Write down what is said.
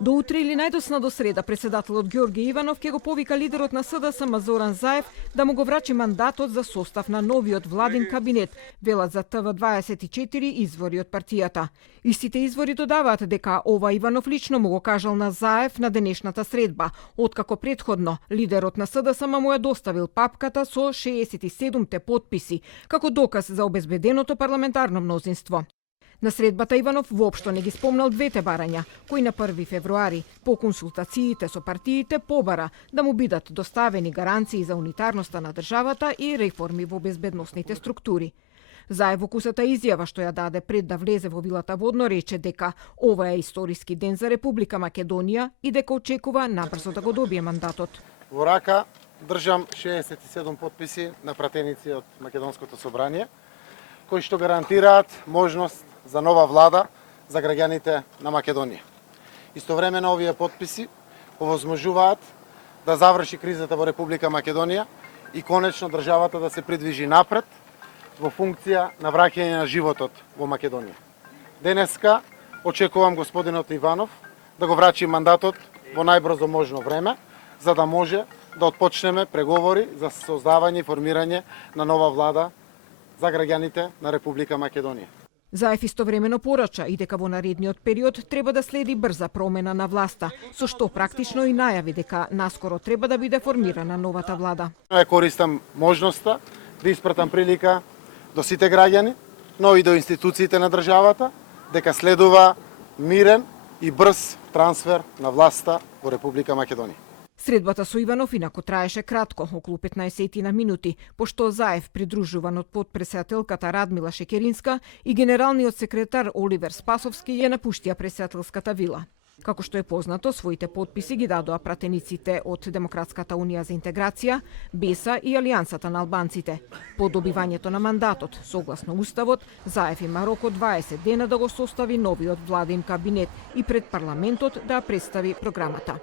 До утре или најдосна до среда, председателот Ѓорѓе Иванов ќе го повика лидерот на СДСМ Зоран Заев да му го врачи мандатот за состав на новиот владин кабинет, велат за ТВ24 извори од партијата. Истите извори додаваат дека ова Иванов лично му го кажал на Заев на денешната средба, откако претходно лидерот на СДСМ му ја доставил папката со 67 потписи, како доказ за обезбеденото парламентарно мнозинство. На средбата Иванов воопшто не ги спомнал двете барања, кои на 1 февруари, по консултациите со партиите, побара да му бидат доставени гаранции за унитарноста на државата и реформи во безбедносните структури. Заев во кусата изјава што ја даде пред да влезе во вилата водно рече дека ова е историски ден за Република Македонија и дека очекува набрзо да го добие мандатот. Во рака држам 67 потписи на пратеници од Македонското собрание, кои што гарантираат можност за нова влада за граѓаните на Македонија. Истовремено овие потписи овозможуваат да заврши кризата во Република Македонија и конечно државата да се придвижи напред во функција на враќање на животот во Македонија. Денеска очекувам господинот Иванов да го врачи мандатот во најбрзо можно време, за да може да отпочнеме преговори за создавање и формирање на нова влада за граѓаните на Република Македонија. Заев истовремено порача и дека во наредниот период треба да следи брза промена на власта, со што практично и најави дека наскоро треба да биде формирана новата влада. Ја користам можноста да испратам прилика до сите граѓани, но и до институциите на државата, дека следува мирен и брз трансфер на власта во Република Македонија. Средбата со Иванов инаку траеше кратко, околу 15 минути, пошто Заев, придружуван од потпредседателката Радмила Шекеринска и генералниот секретар Оливер Спасовски, ја напуштија председателската вила. Како што е познато, своите потписи ги дадоа пратениците од Демократската унија за интеграција, БЕСА и Алијансата на албанците. По добивањето на мандатот, согласно уставот, Заев има рок од 20 дена да го состави новиот владин кабинет и пред парламентот да представи програмата.